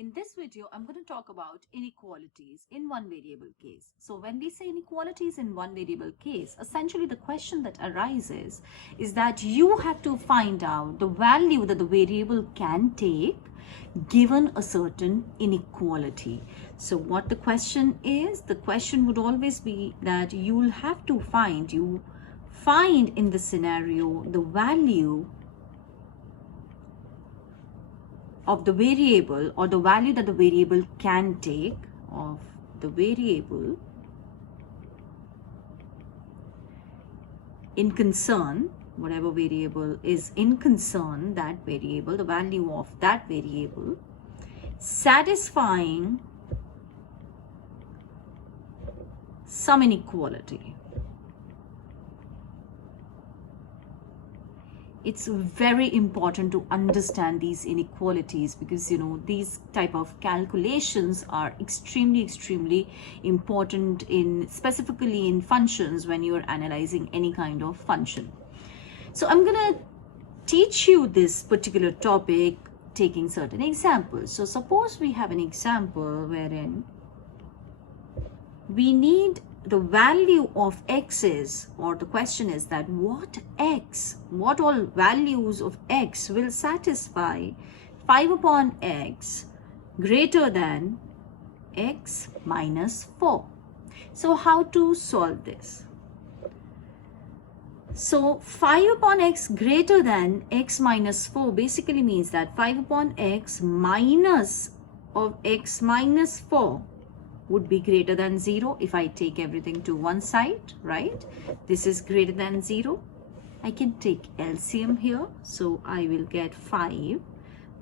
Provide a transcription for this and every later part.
In this video, I'm going to talk about inequalities in one variable case. So when we say inequalities in one variable case, essentially the question that arises is that you have to find out the value that the variable can take given a certain inequality. So what the question is, the question would always be that you'll have to find in the scenario the value of the variable, or the value that the variable can take of the variable in concern, whatever variable is in concern, that variable, the value of that variable satisfying some inequality. It's very important to understand these inequalities because these type of calculations are extremely important specifically in functions when you're analyzing any kind of function. So I'm gonna teach you this particular topic taking certain examples. So suppose we have an example wherein we need the value of x is, or the question is that what all values of x will satisfy 5 upon x greater than x minus 4. So how to solve this? So 5 upon x greater than x minus 4 basically means that 5 upon x minus of x minus 4 would be greater than 0 if I take everything to one side, right? This is greater than 0. I can take LCM here. So I will get 5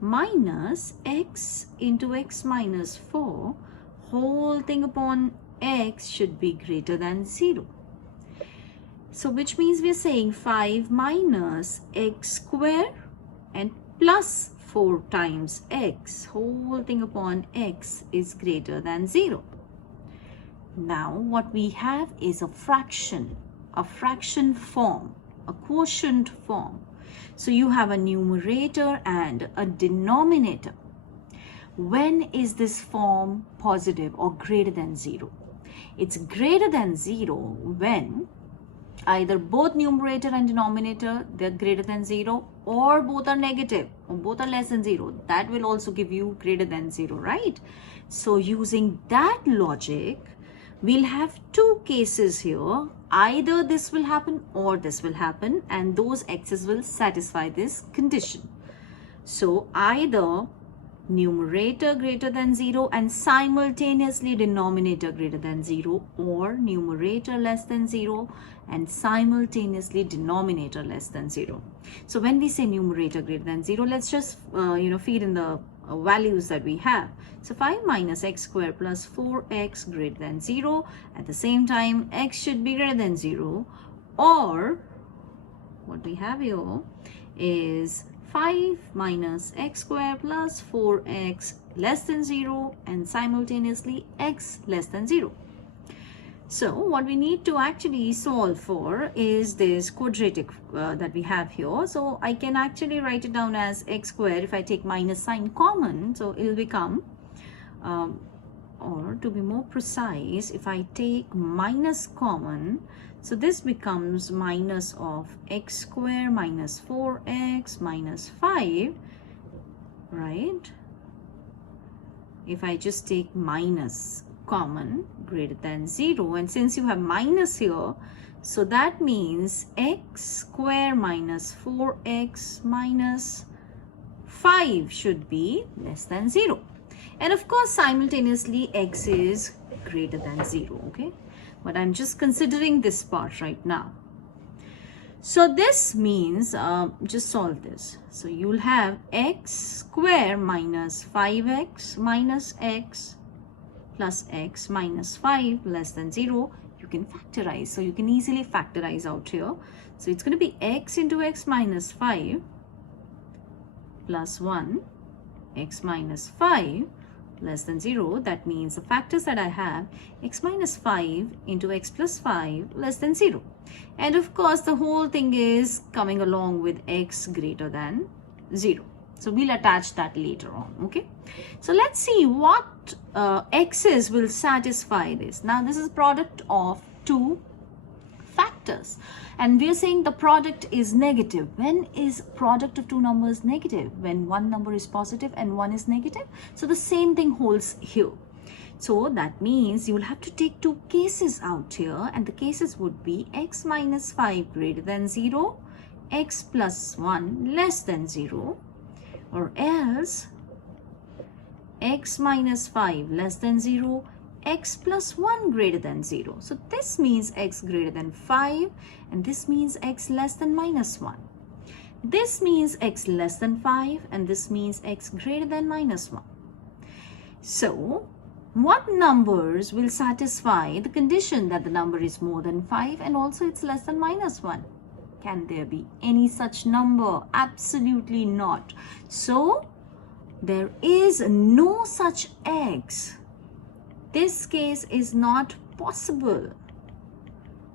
minus x into x minus 4 whole thing upon x should be greater than 0. So which means we're saying 5 minus x square and plus 4 times x whole thing upon x is greater than 0. Now what we have is a fraction form, a quotient form. So you have a numerator and a denominator. When is this form positive or greater than 0? It's greater than 0 when either both numerator and denominator, they're greater than 0, or both are negative, or both are less than 0. That will also give you greater than 0, right? So using that logic, we'll have two cases here. Either this will happen or this will happen, and those x's will satisfy this condition. So either numerator greater than 0 and simultaneously denominator greater than 0, or numerator less than 0 and simultaneously denominator less than 0. So when we say numerator greater than 0, let's just feed in the values that we have. So 5 minus x square plus 4x greater than 0. At the same time, x should be greater than 0. Or what we have here is 5 minus x square plus 4x less than 0 and simultaneously x less than 0. So what we need to actually solve for is this quadratic that we have here. So I can actually write it down as x square if I take minus sign common. So it will become, or to be more precise, if I take minus common, so this becomes minus of x square minus 4x minus 5, right? If I just take minus common greater than 0, and since you have minus here, so that means x square minus 4x minus 5 should be less than 0. And of course simultaneously x is greater than 0, okay? But I'm just considering this part right now. So this means, just solve this. So you'll have x square minus 5x minus x plus x minus 5 less than 0. You can factorize. So you can easily factorize out here. So it's going to be x into x minus 5 plus 1, x minus 5 less than 0. That means the factors that I have, x minus 5 into x plus 5 less than 0. And of course, the whole thing is coming along with x greater than 0. So we'll attach that later on, okay? So let's see what x's will satisfy this. Now this is product of two factors, and we are saying the product is negative. When is product of two numbers negative? When one number is positive and one is negative. So the same thing holds here. So that means you will have to take two cases out here, and the cases would be x minus 5 greater than 0, x plus 1 less than 0, or else x minus 5 less than 0, x plus 1 greater than 0. So this means x greater than 5, and this means x less than minus 1. This means x less than 5, and this means x greater than minus 1. So what numbers will satisfy the condition that the number is more than 5 and also it's less than minus 1? Can there be any such number? Absolutely not. So there is no such x. This case is not possible.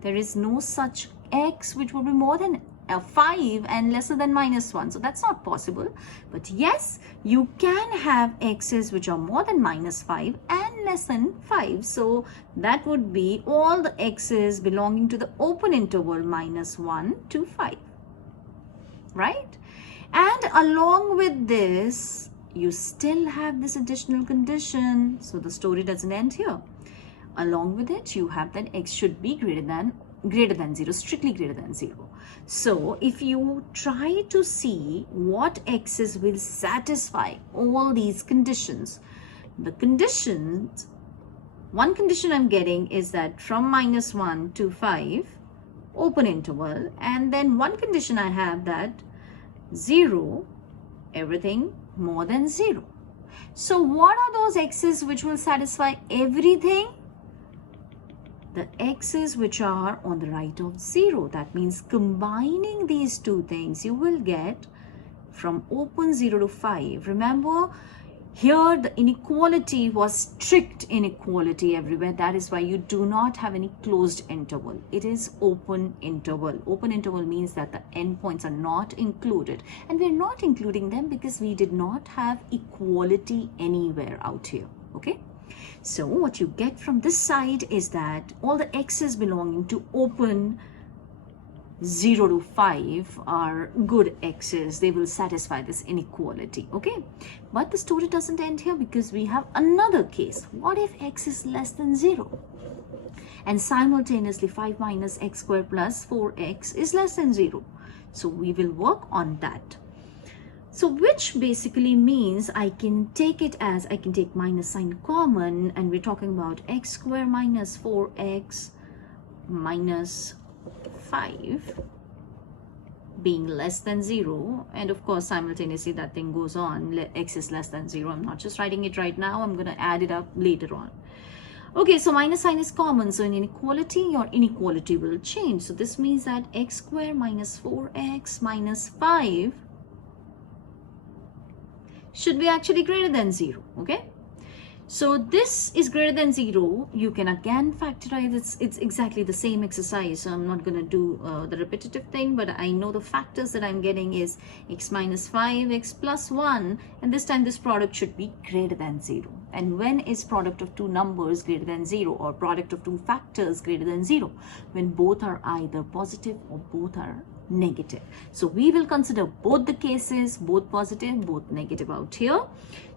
There is no such x which will be more than 5 and lesser than minus 1. So that's not possible. But yes, you can have x's which are more than minus 5 and less than 5. So that would be all the x's belonging to the open interval minus 1 to 5. Right? And along with this, you still have this additional condition. So the story doesn't end here. Along with it, you have that x should be greater than 0, strictly greater than 0. So if you try to see what x's will satisfy all these conditions, the conditions, one condition I'm getting is that from minus 1 to 5, open interval, and then one condition I have that 0, everything more than 0. So what are those x's which will satisfy everything? The x's which are on the right of 0. That means combining these two things, you will get from open 0 to 5. Remember, here the inequality was strict inequality everywhere. That is why you do not have any closed interval. It is open interval. Open interval means that the endpoints are not included. And we're not including them because we did not have equality anywhere out here. Okay? So what you get from this side is that all the x's belonging to open 0 to 5 are good x's. They will satisfy this inequality. Okay, but the story doesn't end here because we have another case. What if x is less than 0 and simultaneously 5 minus x squared plus 4x is less than 0? So we will work on that. So which basically means I can take it as, I can take minus sign common, and we're talking about x squared minus 4x minus 5 being less than 0, and of course simultaneously that thing goes on, x is less than 0. I'm not just writing it right now, I'm going to add it up later on. Okay, so minus sign is common, so in inequality, your inequality will change. So this means that x squared minus 4x minus 5 should be actually greater than 0. Okay, so this is greater than 0. You can again factorize. It's exactly the same exercise, so I'm not going to do the repetitive thing, but I know the factors that I'm getting is x minus 5, x plus 1, and this time this product should be greater than 0. And when is product of two numbers greater than 0, or product of two factors greater than 0? When both are either positive or both are negative. So we will consider both the cases, both positive, both negative out here.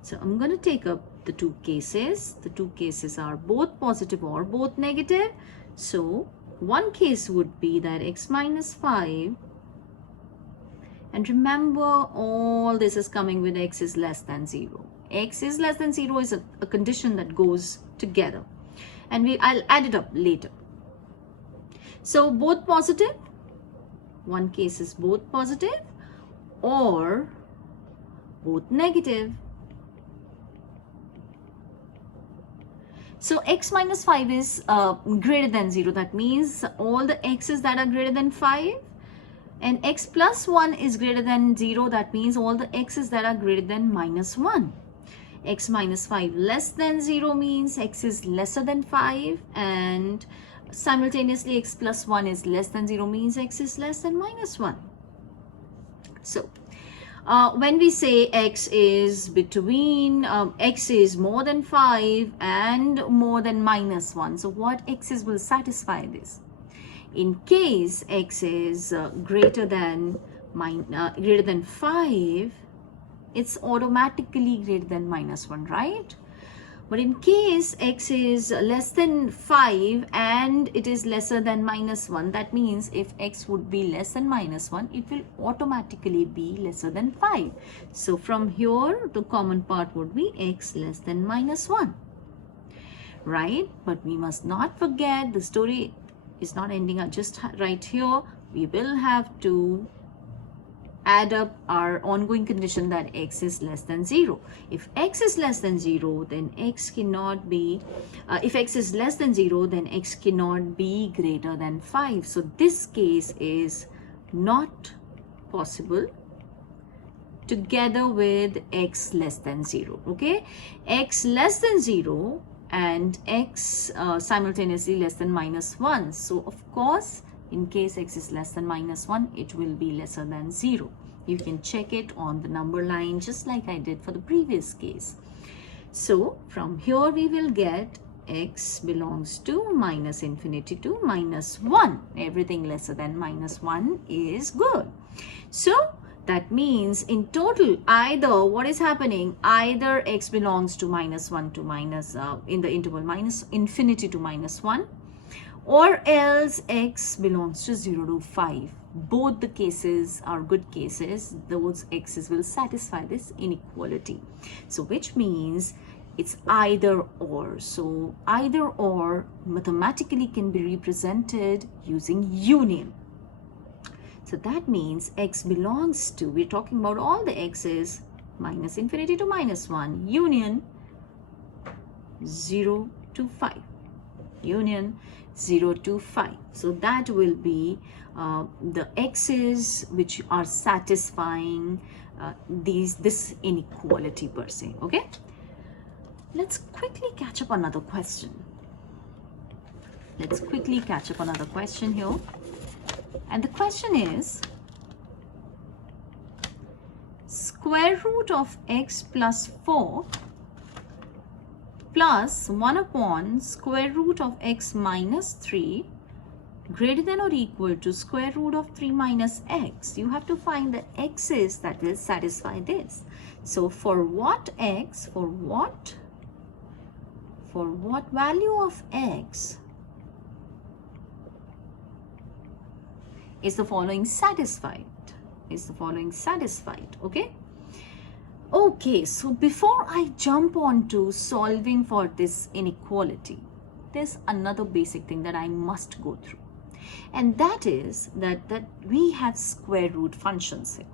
So I'm going to take up the two cases. The two cases are both positive or both negative. So one case would be that x minus 5, and remember all this is coming with x is less than 0. X is less than 0 is a condition that goes together, and I'll add it up later. So both positive, one case is both positive or both negative. So x minus 5 is greater than 0. That means all the x's that are greater than 5, and x plus 1 is greater than 0. That means all the x's that are greater than minus 1. X minus 5 less than 0 means x is lesser than 5, and simultaneously x plus 1 is less than 0 means x is less than minus 1. So when we say x is between, x is more than 5 and more than -1, so what x's will satisfy this? In case x is greater than 5, it's automatically greater than -1, right? But in case x is less than 5 and it is lesser than -1, that means if x would be less than -1, it will automatically be lesser than 5. So from here, the common part would be x less than -1, right? But we must not forget, the story is not ending up just right here. We will have to add up our ongoing condition that x is less than 0. If x is less than 0, then x cannot be, if x is less than 0, then x cannot be greater than 5. So this case is not possible together with x less than 0, okay? X less than 0 and x simultaneously less than -1. So of course, in case x is less than -1, it will be lesser than 0. You can check it on the number line just like I did for the previous case. So from here we will get x belongs to -infinity to -1. Everything lesser than -1 is good. So that means in total, either what is happening, either x belongs to -1 to in the interval -infinity to -1, or else x belongs to 0 to 5. Both the cases are good cases. Those x's will satisfy this inequality. So which means it's either or. So either or mathematically can be represented using union. So that means x belongs to, we're talking about all the x's, -infinity to -1, union 0 to 5. Union 0 to 5. So that will be the x's which are satisfying this inequality per se, okay? Let's quickly catch up another question. Let's quickly catch up another question here. And the question is, square root of x plus 4 plus 1 upon square root of x minus 3 greater than or equal to square root of 3 minus x. You have to find the x's that will satisfy this. So for what x, for what value of x is the following satisfied? Is the following satisfied? Okay. Okay, so before I jump on to solving for this inequality, there's another basic thing that I must go through. And that is that we have square root functions here.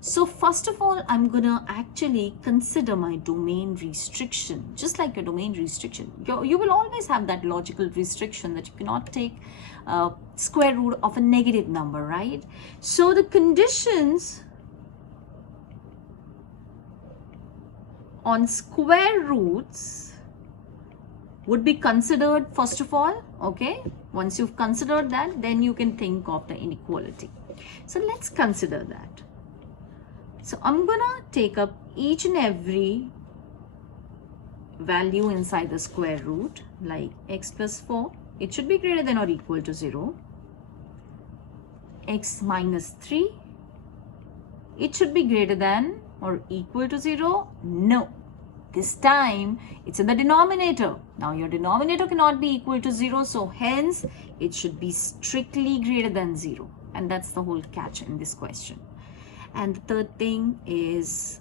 So first of all, I'm gonna actually consider my domain restriction. Just like a domain restriction, you will always have that logical restriction that you cannot take square root of a negative number, right? So the conditions on square roots would be considered first of all, okay? Once you've considered that, then you can think of the inequality. So let's consider that. So I'm gonna take up each and every value inside the square root, like x plus 4, it should be greater than or equal to 0. X minus 3, it should be greater than or equal to 0. No, this time it's in the denominator. Now your denominator cannot be equal to 0, so hence it should be strictly greater than 0. And that's the whole catch in this question. And the third thing is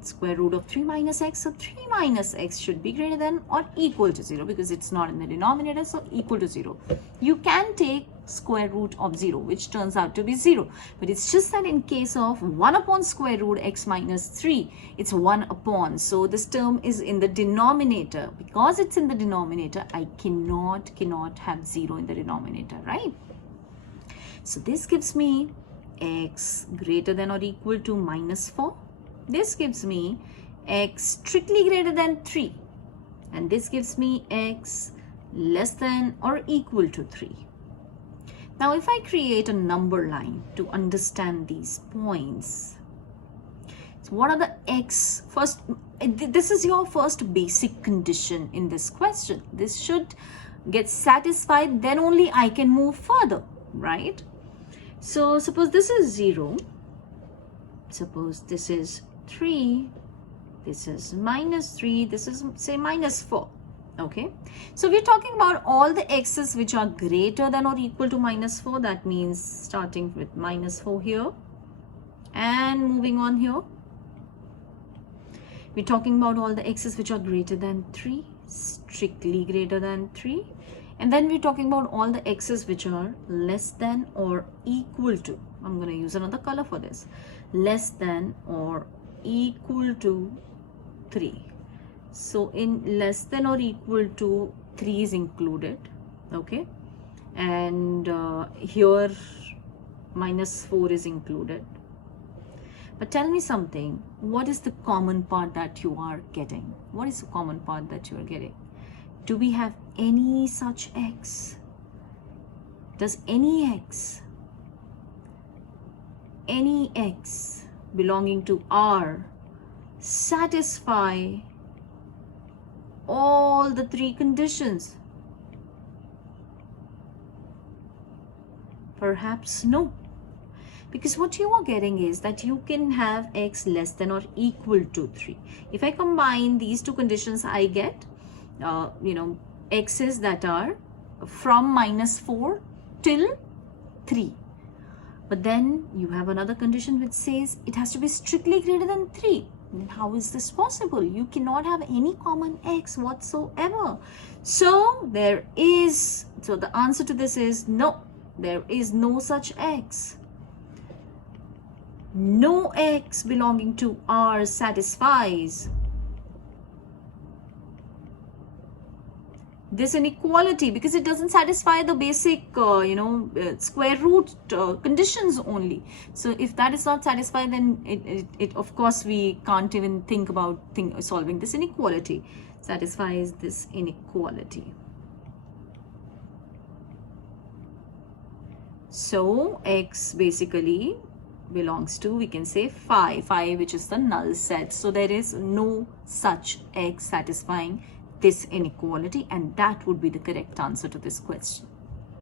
square root of 3 minus x. So 3 minus x should be greater than or equal to 0 because it's not in the denominator, so equal to 0. You can take square root of 0, which turns out to be 0. But it's just that in case of 1 upon square root x minus 3, it's 1 upon. So this term is in the denominator. Because it's in the denominator, I cannot have 0 in the denominator, right? So this gives me x greater than or equal to minus 4. This gives me x strictly greater than 3. And this gives me x less than or equal to 3. Now if I create a number line to understand these points, What are the x? First, this is your first basic condition in this question. This should get satisfied, then only I can move further, right? So suppose this is 0, suppose this is 3, this is -3, this is say -4. Okay, so we're talking about all the x's which are greater than or equal to -4. That means starting with -4 here and moving on here. We're talking about all the x's which are greater than 3, strictly greater than 3. And then we're talking about all the x's which are less than or equal to, I'm going to use another color for this, less than or equal to 3. So in less than or equal to 3 is included, okay, and here -4 is included. But tell me something, what is the common part that you are getting? What is the common part that you are getting? Do we have any such x? Does any x belonging to R satisfy all the 3 conditions? Perhaps no. Because what you are getting is that you can have x less than or equal to 3. If I combine these 2 conditions, I get, x's that are from -4 till 3. But then you have another condition which says it has to be strictly greater than 3. Then how is this possible? You cannot have any common x whatsoever. So the answer to this is no. There is no such x. No x belonging to R satisfies this inequality, because it doesn't satisfy the basic square root conditions only. So if that is not satisfied, then it of course we can't even think about solving this inequality. Satisfies this inequality. So x basically belongs to, we can say, 5, which is the null set. So there is no such x satisfying this inequality, and that would be the correct answer to this question.